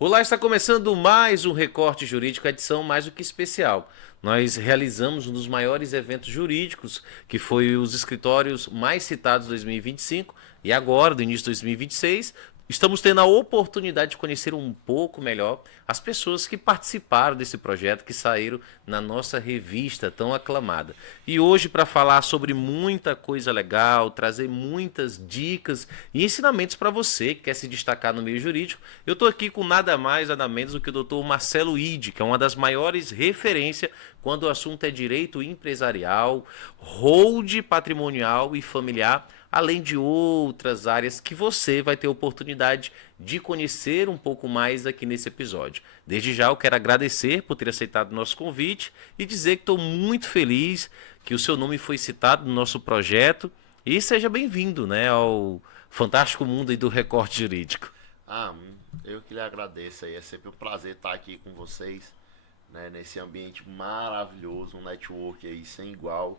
Olá, está começando mais um Recorte Jurídico, edição mais do que especial. Nós realizamos um dos maiores eventos jurídicos, que foi os escritórios mais citados de 2025, e agora, do início de 2026, estamos tendo a oportunidade de conhecer um pouco melhor as pessoas que participaram desse projeto, que saíram na nossa revista tão aclamada. E hoje, para falar sobre muita coisa legal, trazer muitas dicas e ensinamentos para você que quer se destacar no meio jurídico, eu estou aqui com nada mais, nada menos do que o doutor Marcelo Ide, que é uma das maiores referências quando o assunto é direito empresarial, hold patrimonial e familiar, além de outras áreas que você vai ter oportunidade de conhecer um pouco mais aqui nesse episódio. Desde já eu quero agradecer por ter aceitado o nosso convite e dizer que estou muito feliz que o seu nome foi citado no nosso projeto e seja bem-vindo, né, ao fantástico mundo aí do recorte jurídico. Ah, eu que lhe agradeço aí. É sempre um prazer estar aqui com vocês, né, nesse ambiente maravilhoso, um network aí sem igual,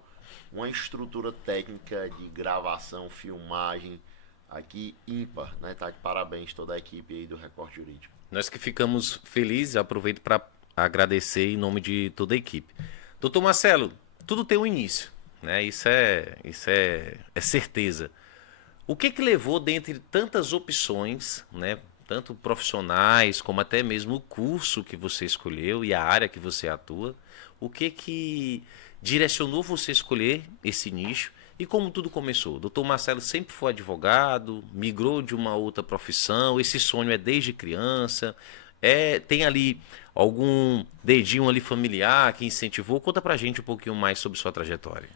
uma estrutura técnica de gravação, filmagem aqui ímpar, né? Tá de parabéns toda a equipe aí do Recorte Jurídico. Nós que ficamos felizes, aproveito para agradecer em nome de toda a equipe. Doutor Marcelo, tudo tem um início, né? Isso é certeza. O que levou, dentre tantas opções, né? Tanto profissionais como até mesmo o curso que você escolheu e a área que você atua, o que direcionou você a escolher esse nicho e como tudo começou? O doutor Marcelo sempre foi advogado, migrou de uma outra profissão, esse sonho é desde criança, tem ali algum dedinho ali familiar que incentivou? Conta pra gente um pouquinho mais sobre sua trajetória.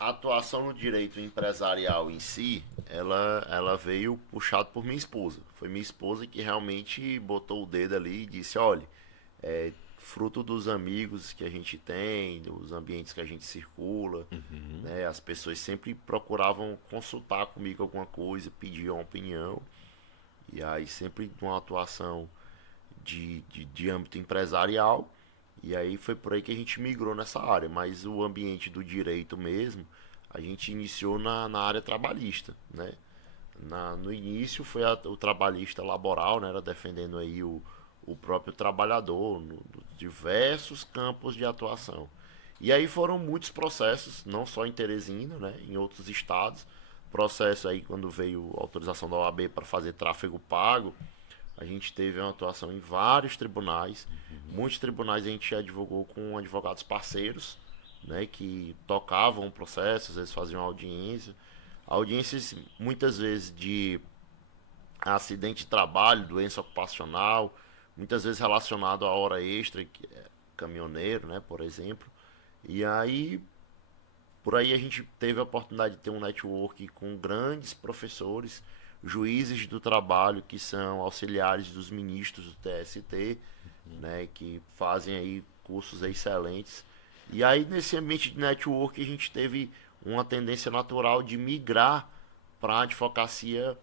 A atuação no direito empresarial em si, ela veio puxado por minha esposa. Foi minha esposa que realmente botou o dedo ali e disse, olha, fruto dos amigos que a gente tem, dos ambientes que a gente circula, né? As pessoas sempre procuravam consultar comigo alguma coisa, pediam uma opinião, e aí sempre uma atuação de âmbito empresarial, e aí foi por aí que a gente migrou nessa área, mas o ambiente do direito mesmo, a gente iniciou na área trabalhista, né? No início foi o trabalhista laboral, né? Era defendendo aí o próprio trabalhador, nos diversos campos de atuação. E aí foram muitos processos, não só em Teresina, né, em outros estados. Processo aí quando veio a autorização da OAB para fazer tráfego pago, a gente teve uma atuação em vários tribunais. Muitos tribunais a gente advogou com advogados parceiros, né, que tocavam o processo, às vezes faziam audiência. Audiências muitas vezes de acidente de trabalho, doença ocupacional, muitas vezes relacionado à hora extra, que é caminhoneiro, né, por exemplo. E aí, por aí a gente teve a oportunidade de ter um network com grandes professores, juízes do trabalho que são auxiliares dos ministros do TST, né, que fazem aí cursos excelentes. E aí nesse ambiente de network a gente teve uma tendência natural de migrar para a advocacia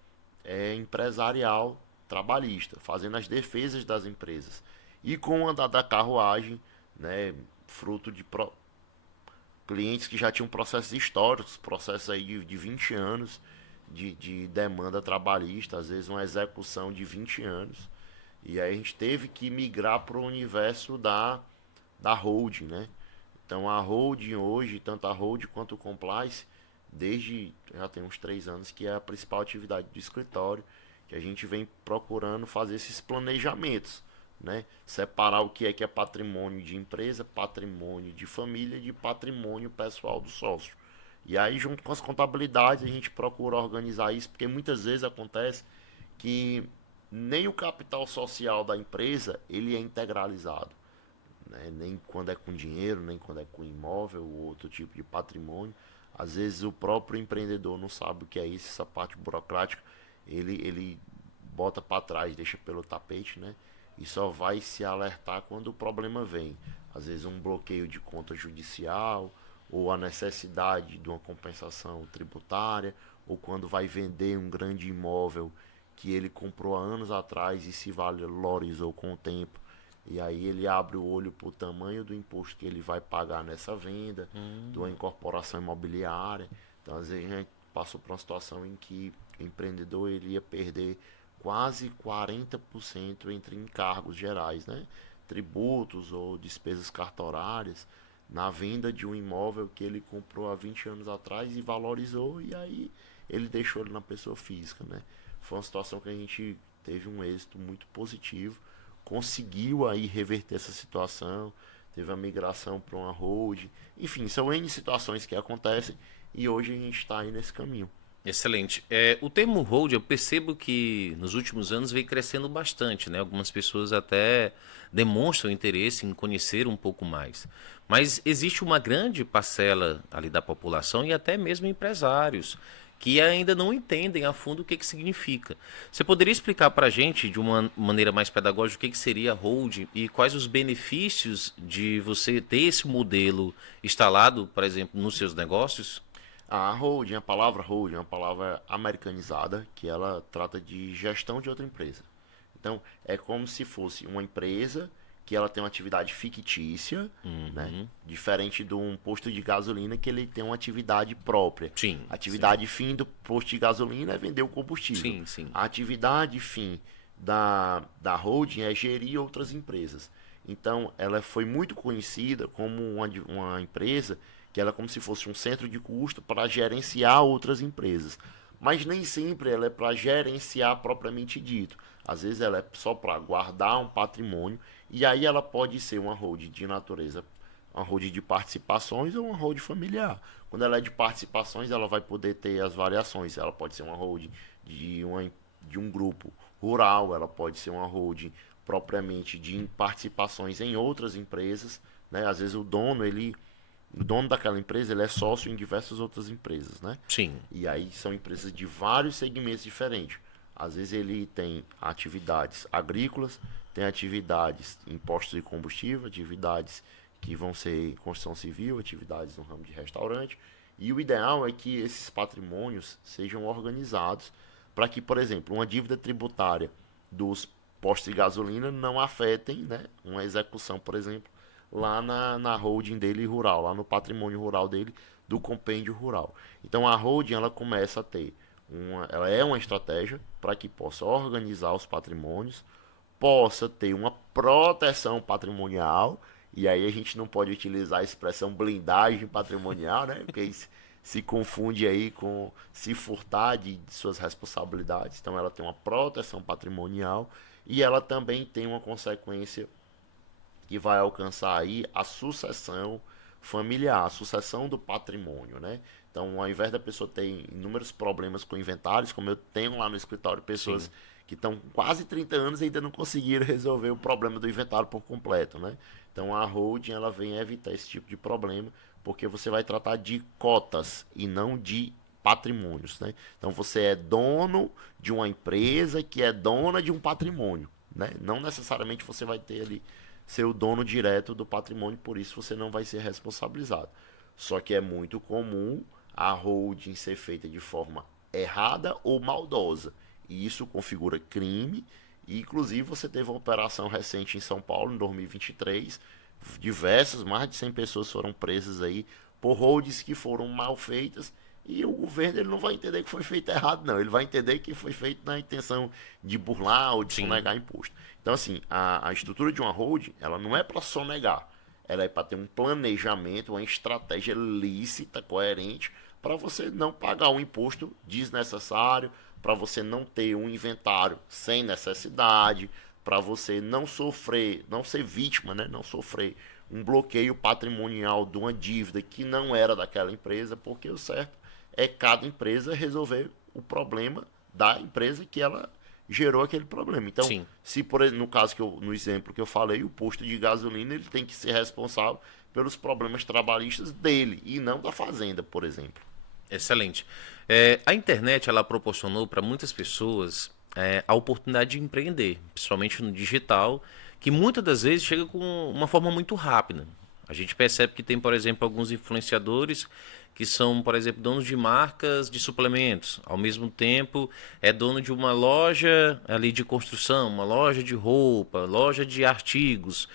empresarial trabalhista, fazendo as defesas das empresas. E com o andar da carruagem, né, fruto de clientes que já tinham processos históricos, processos aí de 20 anos de demanda trabalhista, às vezes uma execução de 20 anos. E aí a gente teve que migrar para o universo da holding, né? Então a holding hoje, tanto a holding quanto o compliance, desde já tem uns 3 anos que é a principal atividade do escritório, que a gente vem procurando fazer esses planejamentos, né? Separar o que é patrimônio de empresa, patrimônio de família, de patrimônio pessoal do sócio. E aí, junto com as contabilidades, a gente procura organizar isso, porque muitas vezes acontece que nem o capital social da empresa ele é integralizado, né? Nem quando é com dinheiro, nem quando é com imóvel ou outro tipo de patrimônio. Às vezes o próprio empreendedor não sabe o que é isso, essa parte burocrática, ele bota para trás, deixa pelo tapete, né? E só vai se alertar quando o problema vem. Às vezes um bloqueio de conta judicial, ou a necessidade de uma compensação tributária, ou quando vai vender um grande imóvel que ele comprou há anos atrás e se valorizou com o tempo. E aí ele abre o olho para o tamanho do imposto que ele vai pagar nessa venda, de uma incorporação imobiliária. Então, às vezes, a gente passou por uma situação em que o empreendedor ele ia perder quase 40% entre encargos gerais, né? Tributos ou despesas cartorárias na venda de um imóvel que ele comprou há 20 anos atrás e valorizou e aí ele deixou ele na pessoa física, né? Foi uma situação que a gente teve um êxito muito positivo, conseguiu aí reverter essa situação, teve a migração para uma hold, enfim, são N situações que acontecem e hoje a gente está aí nesse caminho. Excelente. O termo hold, eu percebo que nos últimos anos vem crescendo bastante, né? Algumas pessoas até demonstram interesse em conhecer um pouco mais. Mas existe uma grande parcela ali da população e até mesmo empresários que ainda não entendem a fundo o que que significa. Você poderia explicar para a gente, de uma maneira mais pedagógica, o que que seria hold e quais os benefícios de você ter esse modelo instalado, por exemplo, nos seus negócios? A holding, a palavra holding é uma palavra americanizada que ela trata de gestão de outra empresa. Então, é como se fosse uma empresa que ela tem uma atividade fictícia, né? Diferente de um posto de gasolina que ele tem uma atividade própria. Sim, A sim. atividade fim do posto de gasolina é vender o combustível. Sim, sim. A atividade fim da holding é gerir outras empresas. Então, ela foi muito conhecida como uma empresa que ela é como se fosse um centro de custo para gerenciar outras empresas. Mas nem sempre ela é para gerenciar propriamente dito. Às vezes ela é só para guardar um patrimônio e aí ela pode ser uma holding de natureza, uma holding de participações ou uma holding familiar. Quando ela é de participações, ela vai poder ter as variações. Ela pode ser uma holding de um grupo rural, ela pode ser uma holding propriamente de participações em outras empresas, né? Às vezes o dono daquela empresa ele é sócio em diversas outras empresas, né? Sim. E aí são empresas de vários segmentos diferentes. Às vezes ele tem atividades agrícolas, tem atividades em postos de combustível, atividades que vão ser construção civil, atividades no ramo de restaurante. E o ideal é que esses patrimônios sejam organizados para que, por exemplo, uma dívida tributária dos postos de gasolina não afetem, né, uma execução, por exemplo, lá na holding dele rural, lá no patrimônio rural dele, do compêndio rural. Então a holding ela começa a ter ela é uma estratégia para que possa organizar os patrimônios, possa ter uma proteção patrimonial, e aí a gente não pode utilizar a expressão blindagem patrimonial, né? Porque isso se confunde aí com se furtar de suas responsabilidades. Então ela tem uma proteção patrimonial e ela também tem uma consequência que vai alcançar aí a sucessão familiar, a sucessão do patrimônio, né? Então, ao invés da pessoa ter inúmeros problemas com inventários, como eu tenho lá no escritório pessoas Sim. que estão quase 30 anos e ainda não conseguiram resolver o problema do inventário por completo, né? Então, a holding ela vem evitar esse tipo de problema, porque você vai tratar de cotas e não de patrimônios, né? Então, você é dono de uma empresa que é dona de um patrimônio, né? Não necessariamente você vai ter ali ser o dono direto do patrimônio, por isso você não vai ser responsabilizado. Só que é muito comum a holding ser feita de forma errada ou maldosa. E isso configura crime. E, inclusive, você teve uma operação recente em São Paulo, em 2023. Diversas, mais de 100 pessoas foram presas aí por holdings que foram mal feitas. E o governo ele não vai entender que foi feito errado, não. Ele vai entender que foi feito na intenção de burlar ou de Sim. sonegar imposto. Então, assim, a estrutura de uma holding, ela não é para sonegar. Ela é para ter um planejamento, uma estratégia lícita, coerente, para você não pagar um imposto desnecessário, para você não ter um inventário sem necessidade, para você não sofrer, não ser vítima, né? Não sofrer um bloqueio patrimonial de uma dívida que não era daquela empresa, porque o certo é cada empresa resolver o problema da empresa que ela gerou aquele problema. Então, Sim. se por no caso no exemplo que eu falei, o posto de gasolina ele tem que ser responsável pelos problemas trabalhistas dele e não da fazenda, por exemplo. Excelente. A internet ela proporcionou para muitas pessoas a oportunidade de empreender, principalmente no digital, que muitas das vezes chega com uma forma muito rápida. A gente percebe que tem, por exemplo, alguns influenciadores que são, por exemplo, donos de marcas de suplementos. Ao mesmo tempo, é dono de uma loja ali de construção, uma loja de roupa, loja de artigos.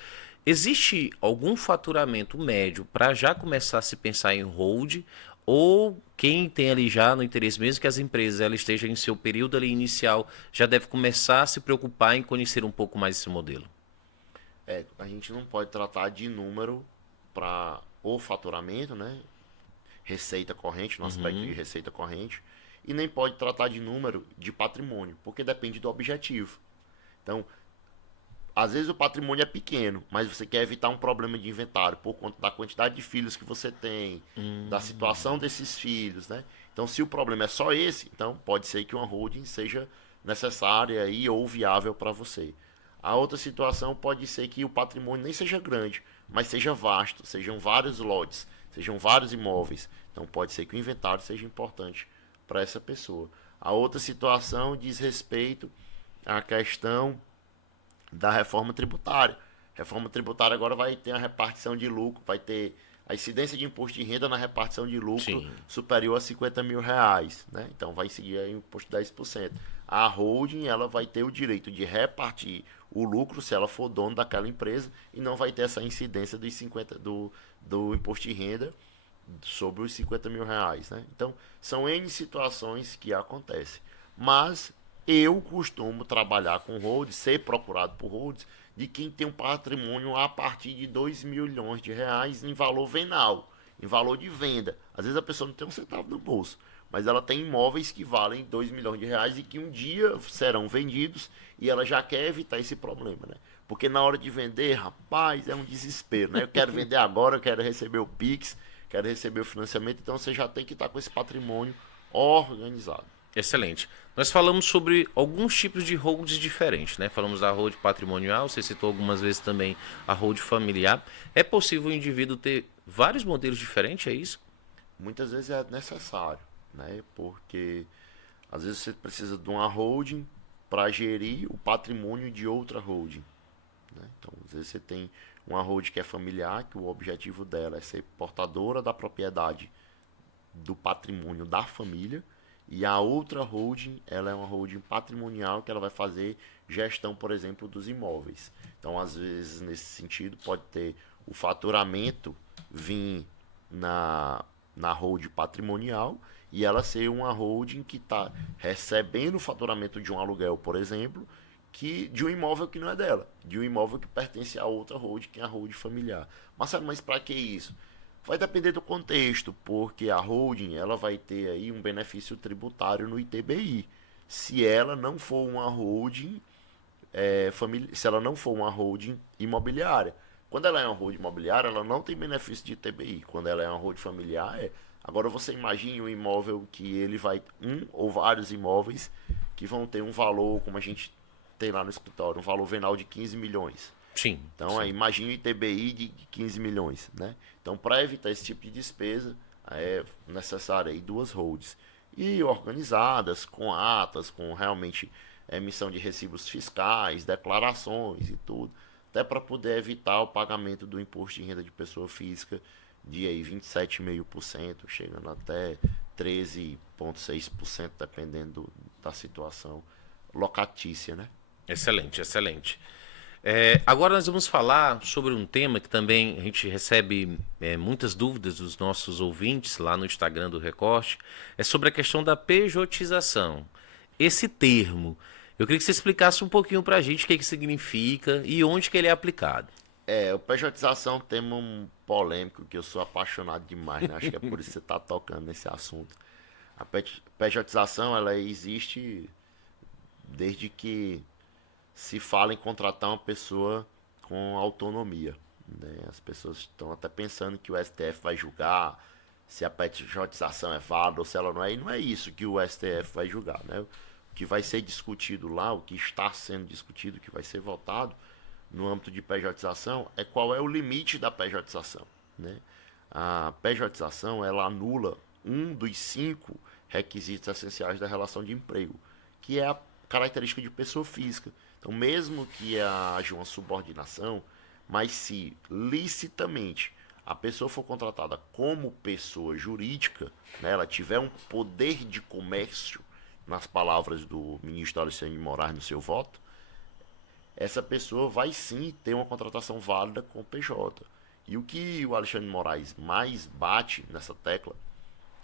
Existe algum faturamento médio para já começar a se pensar em hold ou quem tem ali já no interesse, mesmo que as empresas ela esteja em seu período ali inicial, já deve começar a se preocupar em conhecer um pouco mais esse modelo? A gente não pode tratar de número para o faturamento, né? Receita corrente, no aspecto de Uhum. receita corrente, e nem pode tratar de número de patrimônio, porque depende do objetivo. Então, às vezes o patrimônio é pequeno, mas você quer evitar um problema de inventário por conta da quantidade de filhos que você tem, da situação desses filhos, né? Então, se o problema é só esse, então pode ser que uma holding seja necessária e ou viável para você. A outra situação pode ser que o patrimônio nem seja grande, mas seja vasto, sejam vários lotes, sejam vários imóveis. Então, pode ser que o inventário seja importante para essa pessoa. A outra situação diz respeito à questão da reforma tributária. Reforma tributária agora vai ter a repartição de lucro, vai ter a incidência de imposto de renda na repartição de lucro Sim. superior a R$ 50.000, né? Então vai seguir aí o imposto de 10%. A holding ela vai ter o direito de repartir o lucro se ela for dono daquela empresa e não vai ter essa incidência dos 50 do imposto de renda sobre os R$ 50.000, né? Então são N situações que acontecem. Mas eu costumo trabalhar com holds, ser procurado por holds, de quem tem um patrimônio a partir de R$ 2 milhões em valor venal, em valor de venda. Às vezes a pessoa não tem um centavo no bolso, mas ela tem imóveis que valem R$ 2 milhões e que um dia serão vendidos e ela já quer evitar esse problema, né? Porque na hora de vender, rapaz, é um desespero, né? Eu quero vender agora, eu quero receber o Pix, quero receber o financiamento, então você já tem que estar com esse patrimônio organizado. Excelente. Nós falamos sobre alguns tipos de holds diferentes, né? Falamos da hold patrimonial, você citou algumas vezes também a hold familiar. É possível o indivíduo ter vários modelos diferentes, é isso? Muitas vezes é necessário, né? Porque às vezes você precisa de uma holding para gerir o patrimônio de outra holding, né? Então, às vezes você tem uma holding que é familiar, que o objetivo dela é ser portadora da propriedade do patrimônio da família, e a outra holding, ela é uma holding patrimonial que ela vai fazer gestão, por exemplo, dos imóveis. Então, às vezes, nesse sentido, pode ter o faturamento vir na holding patrimonial e ela ser uma holding que está recebendo o faturamento de um aluguel, por exemplo, que de um imóvel que não é dela, de um imóvel que pertence a outra holding, que é a holding familiar. Marcelo, mas para que isso? Vai depender do contexto, porque a holding ela vai ter aí um benefício tributário no ITBI. Se ela não for uma holding se ela não for uma holding imobiliária. Quando ela é uma holding imobiliária, ela não tem benefício de ITBI. Quando ela é uma holding familiar, é. Agora você imagine um imóvel que ele vai um ou vários imóveis que vão ter um valor, como a gente tem lá no escritório, um valor venal de 15 milhões. Sim, Então, aí, sim. imagine o ITBI de 15 milhões, né? Então, para evitar esse tipo de despesa, é necessário aí duas holds. E organizadas, com atas, com realmente emissão de recibos fiscais, declarações e tudo, até para poder evitar o pagamento do imposto de renda de pessoa física de aí 27,5%, chegando até 13,6%, dependendo da situação locatícia, né? Excelente, excelente. Agora nós vamos falar sobre um tema que também a gente recebe muitas dúvidas dos nossos ouvintes lá no Instagram do Recorte. É sobre a questão da pejotização. Esse termo, eu queria que você explicasse um pouquinho para a gente o que significa e onde que ele é aplicado. O pejotização é um tema polêmico que eu sou apaixonado demais, né? Acho que é por isso que você está tocando nesse assunto. A pejotização, ela existe desde que se fala em contratar uma pessoa com autonomia, né? As pessoas estão até pensando que o STF vai julgar se a pejotização é válida ou se ela não é, e não é isso que o STF vai julgar, né? O que vai ser discutido lá, o que está sendo discutido, o que vai ser votado no âmbito de pejotização é qual é o limite da pejotização, né? A pejotização ela anula um dos 5 requisitos essenciais da relação de emprego, que é a característica de pessoa física. Então, mesmo que haja uma subordinação, mas se licitamente a pessoa for contratada como pessoa jurídica, né, ela tiver um poder de comércio, nas palavras do ministro Alexandre de Moraes no seu voto, essa pessoa vai sim ter uma contratação válida com o PJ. E o que o Alexandre de Moraes mais bate nessa tecla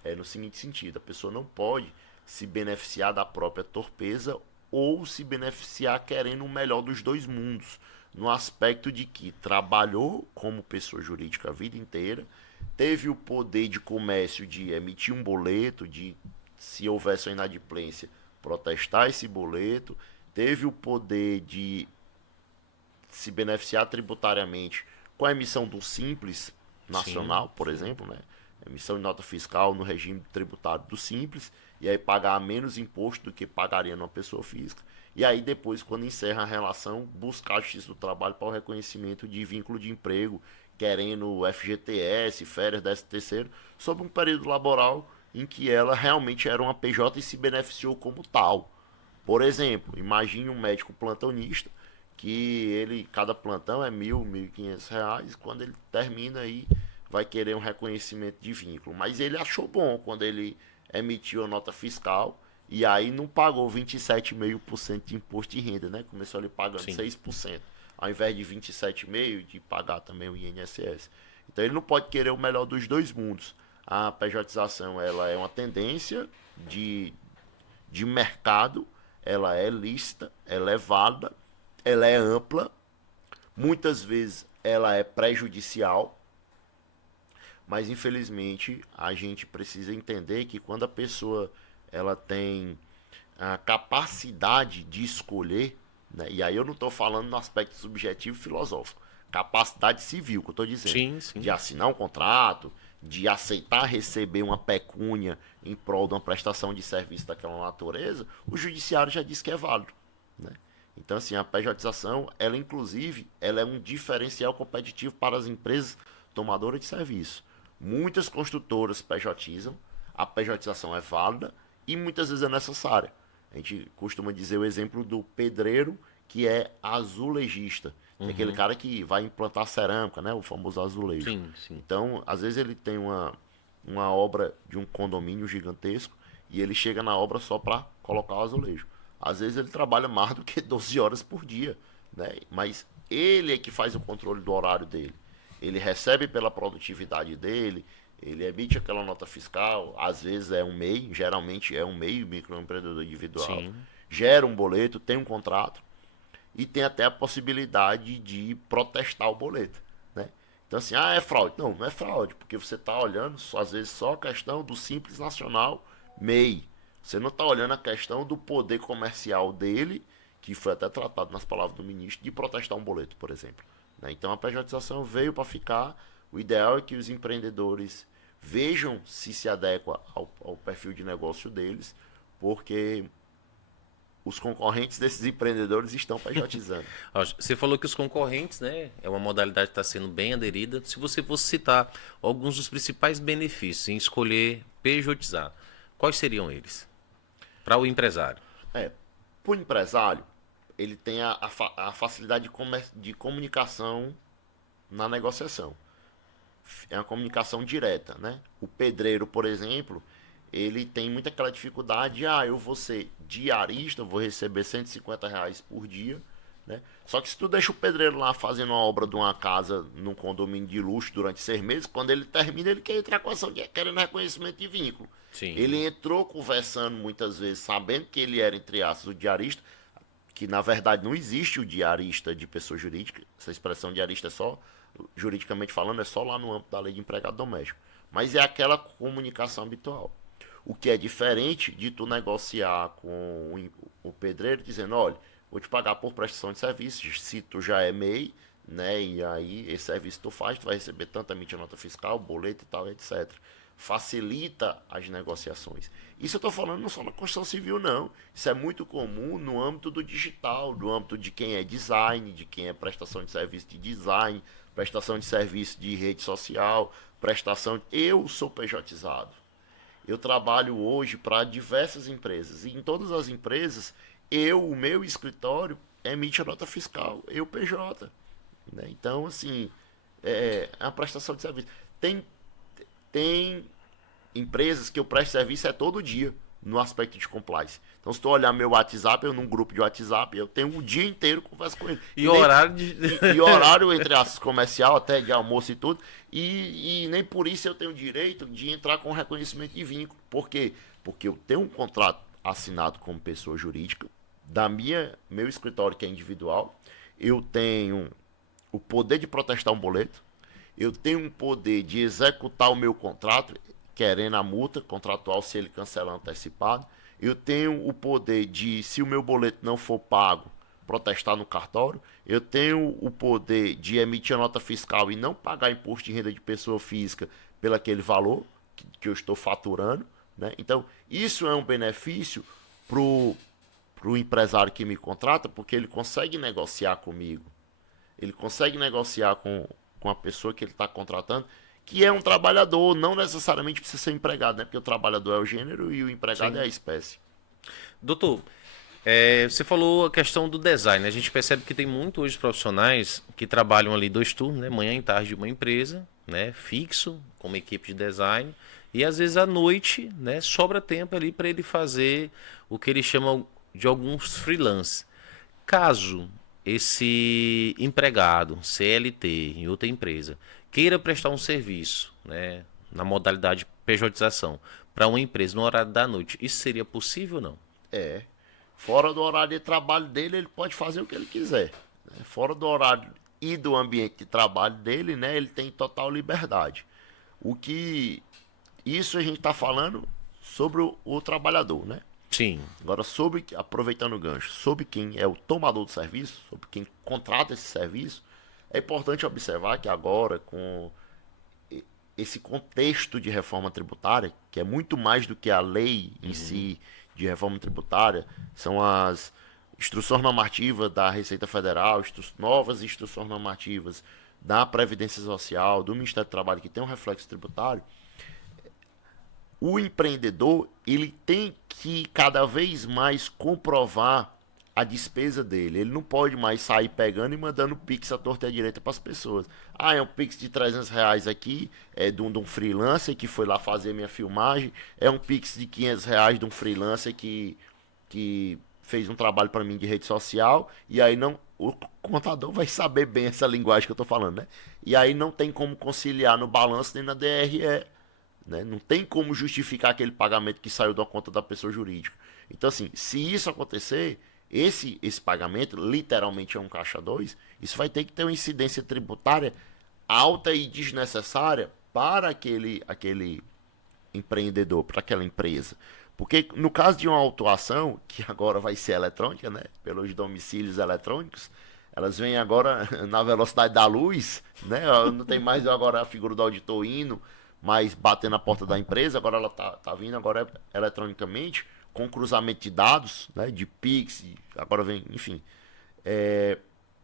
é no seguinte sentido: a pessoa não pode se beneficiar da própria torpeza ou se beneficiar querendo o melhor dos dois mundos, no aspecto de que trabalhou como pessoa jurídica a vida inteira, teve o poder de comércio de emitir um boleto, de, se houvesse uma inadimplência, protestar esse boleto, teve o poder de se beneficiar tributariamente com a emissão do Simples Nacional, Sim, por sim. exemplo, né? Emissão de nota fiscal no regime tributário do Simples, e aí pagar menos imposto do que pagaria numa pessoa física. E aí depois, quando encerra a relação, buscar a Justiça do Trabalho para o reconhecimento de vínculo de emprego, querendo FGTS, férias, 13º, sobre um período laboral em que ela realmente era uma PJ e se beneficiou como tal. Por exemplo, imagine um médico plantonista que ele, cada plantão é 1.000, 1.500 reais, quando ele termina aí vai querer um reconhecimento de vínculo. Mas ele achou bom quando ele emitiu a nota fiscal e aí não pagou 27,5% de imposto de renda, né? Começou ali pagando Sim. 6%, ao invés de 27,5% de pagar também o INSS. Então ele não pode querer o melhor dos dois mundos. A pejotização, ela é uma tendência de mercado, ela é lícita, ela é válida, ela é ampla, muitas vezes ela é prejudicial, mas infelizmente a gente precisa entender que quando a pessoa ela tem a capacidade de escolher, né, e aí eu não estou falando no aspecto subjetivo filosófico, capacidade civil, que eu estou dizendo, Sim, de sim. assinar um contrato, de aceitar receber uma pecúnia em prol de uma prestação de serviço daquela natureza, o judiciário já disse que é válido. Né? Então, assim, a pejotização, ela inclusive, ela é um diferencial competitivo para as empresas tomadoras de serviço. Muitas construtoras pejotizam, a pejotização é válida e muitas vezes é necessária. A gente costuma dizer o exemplo do pedreiro que é azulejista, que é aquele Uhum. cara que vai implantar cerâmica, né? O famoso azulejo. Sim, sim. Então, às vezes ele tem uma obra de um condomínio gigantesco e ele chega na obra só para colocar o azulejo. Às vezes ele trabalha mais do que 12 horas por dia, né? Mas ele é que faz o controle do horário dele. Ele recebe pela produtividade dele, ele emite aquela nota fiscal, às vezes é um MEI, geralmente é um MEI, microempreendedor individual, Sim. gera um boleto, tem um contrato e tem até a possibilidade de protestar o boleto, né? Então assim, é fraude. Não, não é fraude, porque você está olhando às vezes só a questão do Simples Nacional MEI. Você não está olhando a questão do poder comercial dele, que foi até tratado nas palavras do ministro, de protestar um boleto, por exemplo. Né? Então a pejotização veio para ficar. O ideal é que os empreendedores vejam se adequa ao perfil de negócio deles, porque os concorrentes desses empreendedores estão pejotizando. Ó, você falou que os concorrentes, né, é uma modalidade que está sendo bem aderida. Se você fosse citar alguns dos principais benefícios em escolher pejotizar, quais seriam eles? Para o empresário. É, para o empresário, ele tem a facilidade de comunicação na negociação. É uma comunicação direta, né? O pedreiro, por exemplo, ele tem muita aquela dificuldade, eu vou ser diarista, eu vou receber R$ 150 por dia, né? Só que se tu deixa o pedreiro lá fazendo uma obra de uma casa num condomínio de luxo durante 6 meses, quando ele termina, ele quer entrar com ação querendo reconhecimento de vínculo. Ele Sim, entrou conversando muitas vezes, sabendo que ele era, entre aspas, o diarista, que na verdade não existe o diarista de pessoa jurídica, essa expressão diarista é só, juridicamente falando, é só lá no âmbito da lei de empregado doméstico. Mas é aquela comunicação habitual. O que é diferente de tu negociar com o pedreiro dizendo, olha, vou te pagar por prestação de serviços, se tu já é MEI, né? E aí esse serviço tu faz, tu vai receber tanto a nota fiscal, boleto e tal, etc. Facilita as negociações. Isso eu estou falando não só na construção civil, não. Isso é muito comum no âmbito do digital, no âmbito de quem é design, de quem é prestação de serviço de design, prestação de serviço de rede social, prestação. Eu sou PJizado. Eu trabalho hoje para diversas empresas e em todas as empresas o meu escritório emite a nota fiscal, eu PJ, né? Então assim é a prestação de serviço. Tem empresas que eu presto serviço todo dia, no aspecto de compliance. Então, se tu olhar meu WhatsApp, eu num grupo de WhatsApp, eu tenho um dia inteiro conversa com ele. E horário de... e horário, entre aspas, comercial, até de almoço e tudo. E nem por isso eu tenho direito de entrar com reconhecimento de vínculo. Por quê? Porque eu tenho um contrato assinado como pessoa jurídica, meu escritório que é individual, eu tenho o poder de protestar um boleto, eu tenho o poder de executar o meu contrato, querendo a multa contratual se ele cancelar antecipado, eu tenho o poder de, se o meu boleto não for pago, protestar no cartório, eu tenho o poder de emitir a nota fiscal e não pagar imposto de renda de pessoa física pelo aquele valor que eu estou faturando, né? Então, isso é um benefício pro empresário que me contrata, porque ele consegue negociar comigo. Ele consegue negociar com a pessoa que ele está contratando, que é um trabalhador, não necessariamente precisa ser empregado, né? Porque o trabalhador é o gênero e o empregado Sim. é a espécie. Doutor, você falou a questão do design, né? A gente percebe que tem muito hoje profissionais que trabalham ali 2 turnos, né? Manhã e tarde de uma empresa, né? Fixo, com uma equipe de design. E às vezes à noite, né? Sobra tempo ali para ele fazer o que eles chamam de alguns freelance. Caso esse empregado, CLT, em outra empresa, queira prestar um serviço, né? Na modalidade pejotização, para uma empresa no horário da noite, isso seria possível ou não? É. Fora do horário de trabalho dele, ele pode fazer o que ele quiser, né? Fora do horário e do ambiente de trabalho dele, né? Ele tem total liberdade. O que isso a gente está falando sobre o trabalhador, né? Sim. Agora, aproveitando o gancho, sobre quem é o tomador do serviço, sobre quem contrata esse serviço, é importante observar que agora, com esse contexto de reforma tributária, que é muito mais do que a lei em si de reforma tributária, são as instruções normativas da Receita Federal, novas instruções normativas da Previdência Social, do Ministério do Trabalho, que tem um reflexo tributário. O empreendedor, ele tem que cada vez mais comprovar a despesa dele. Ele não pode mais sair pegando e mandando Pix à torta e à direita para as pessoas. Ah, é um Pix de R$ 300 aqui, é de um freelancer que foi lá fazer minha filmagem. É um Pix de R$ 500 de um freelancer que fez um trabalho para mim de rede social. E aí não, o contador vai saber bem essa linguagem que eu estou falando, né? E aí não tem como conciliar no balanço nem na DRE. Né? Não tem como justificar aquele pagamento que saiu da conta da pessoa jurídica. Então, assim, se isso acontecer, esse pagamento literalmente é um caixa 2, isso vai ter que ter uma incidência tributária alta e desnecessária para aquele empreendedor, para aquela empresa. Porque no caso de uma autuação, que agora vai ser eletrônica, né? Pelos domicílios eletrônicos, elas vêm agora na velocidade da luz, né? Não tem mais agora a figura do auditor indo, mas bater na porta da empresa, agora ela tá vindo agora eletronicamente, com cruzamento de dados, né, de Pix, agora vem, enfim.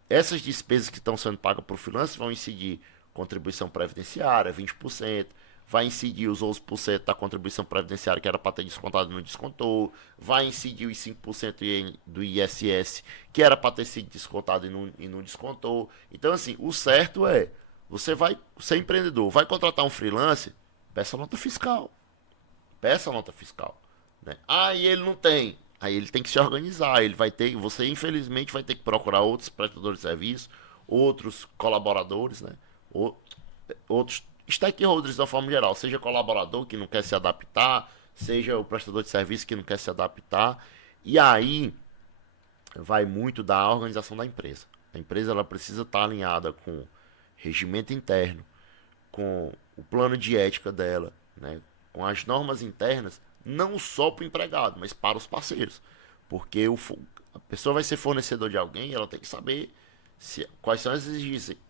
Essas despesas que estão sendo pagas por freelancer vão incidir contribuição previdenciária, 20%, vai incidir os 11% da contribuição previdenciária que era para ter descontado e não descontou, vai incidir os 5% do ISS que era para ter sido descontado e não descontou. Então, assim, o certo é, você vai ser empreendedor, vai contratar um freelancer, peça nota fiscal. Peça nota fiscal. Né? Ah, e ele não tem. Aí ele tem que se organizar. Você infelizmente vai ter que procurar outros prestadores de serviço, outros colaboradores, né? Outros stakeholders da forma geral. Seja colaborador que não quer se adaptar, seja o prestador de serviço que não quer se adaptar. E aí vai muito da organização da empresa. A empresa ela precisa estar alinhada com regimento interno, com o plano de ética dela, né? Com as normas internas, não só para o empregado, mas para os parceiros. Porque a pessoa vai ser fornecedor de alguém, ela tem que saber quais são as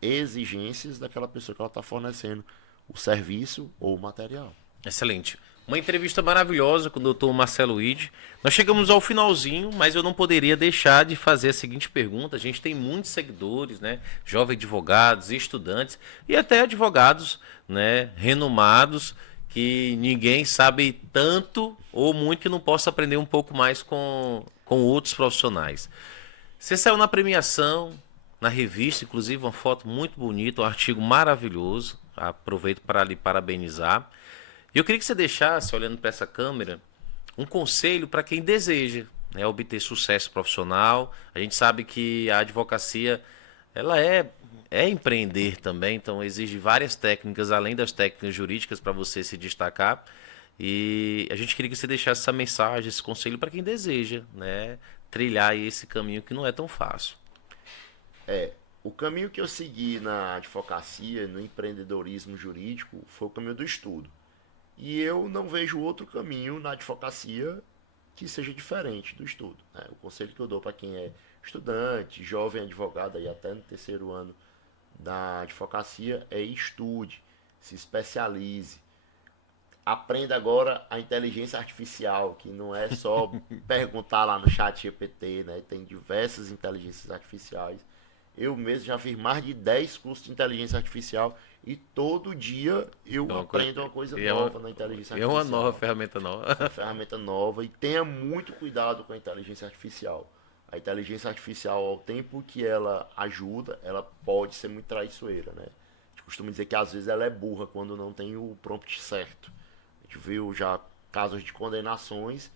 exigências daquela pessoa que ela está fornecendo o serviço ou o material. Excelente. Uma entrevista maravilhosa com o doutor Marcelo Witt. Nós chegamos ao finalzinho, mas eu não poderia deixar de fazer a seguinte pergunta. A gente tem muitos seguidores, né? Jovens advogados, estudantes e até advogados, né? Renomados, que ninguém sabe tanto ou muito que não possa aprender um pouco mais com outros profissionais. Você saiu na premiação, na revista, inclusive uma foto muito bonita, um artigo maravilhoso. Aproveito para lhe parabenizar. E eu queria que você deixasse, olhando para essa câmera, um conselho para quem deseja, né, obter sucesso profissional. A gente sabe que a advocacia ela é empreender também, então exige várias técnicas, além das técnicas jurídicas, para você se destacar. E a gente queria que você deixasse essa mensagem, esse conselho para quem deseja, né, trilhar esse caminho que não é tão fácil. O caminho que eu segui na advocacia, no empreendedorismo jurídico, foi o caminho do estudo. E eu não vejo outro caminho na advocacia que seja diferente do estudo, né? O conselho que eu dou para quem é estudante, jovem advogado e até no terceiro ano da advocacia é estude, se especialize, aprenda agora a inteligência artificial, que não é só perguntar lá no chat GPT, né? Tem diversas inteligências artificiais. Eu mesmo já fiz mais de 10 cursos de inteligência artificial e todo dia eu É uma coisa, aprendo uma coisa é uma, nova na inteligência é uma nova artificial. ferramenta nova. Uma ferramenta nova e tenha muito cuidado com a inteligência artificial. A inteligência artificial, ao tempo que ela ajuda, ela pode ser muito traiçoeira, né? A gente costuma dizer que às vezes ela é burra quando não tem o prompt certo. A gente viu já casos de condenações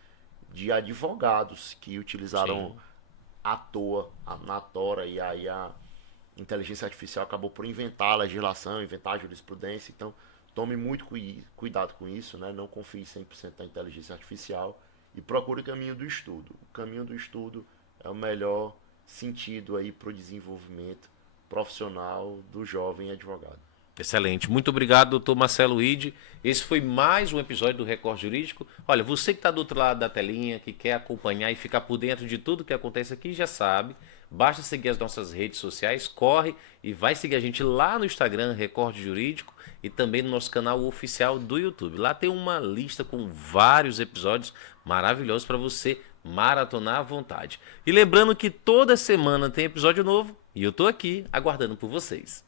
de advogados que utilizaram Sim. à toa, na tora, e aí a inteligência artificial acabou por inventar a legislação, inventar a jurisprudência. Então, tome muito cuidado com isso, né? Não confie 100% na inteligência artificial e procure o caminho do estudo. O caminho do estudo é o melhor sentido aí para o desenvolvimento profissional do jovem advogado. Excelente. Muito obrigado, doutor Marcelo Ide. Esse foi mais um episódio do Recorte Jurídico. Olha, você que está do outro lado da telinha, que quer acompanhar e ficar por dentro de tudo que acontece aqui, já sabe. Basta seguir as nossas redes sociais, corre e vai seguir a gente lá no Instagram, Recorte Jurídico, e também no nosso canal oficial do YouTube. Lá tem uma lista com vários episódios maravilhosos para você maratonar à vontade. E lembrando que toda semana tem episódio novo e eu estou aqui aguardando por vocês.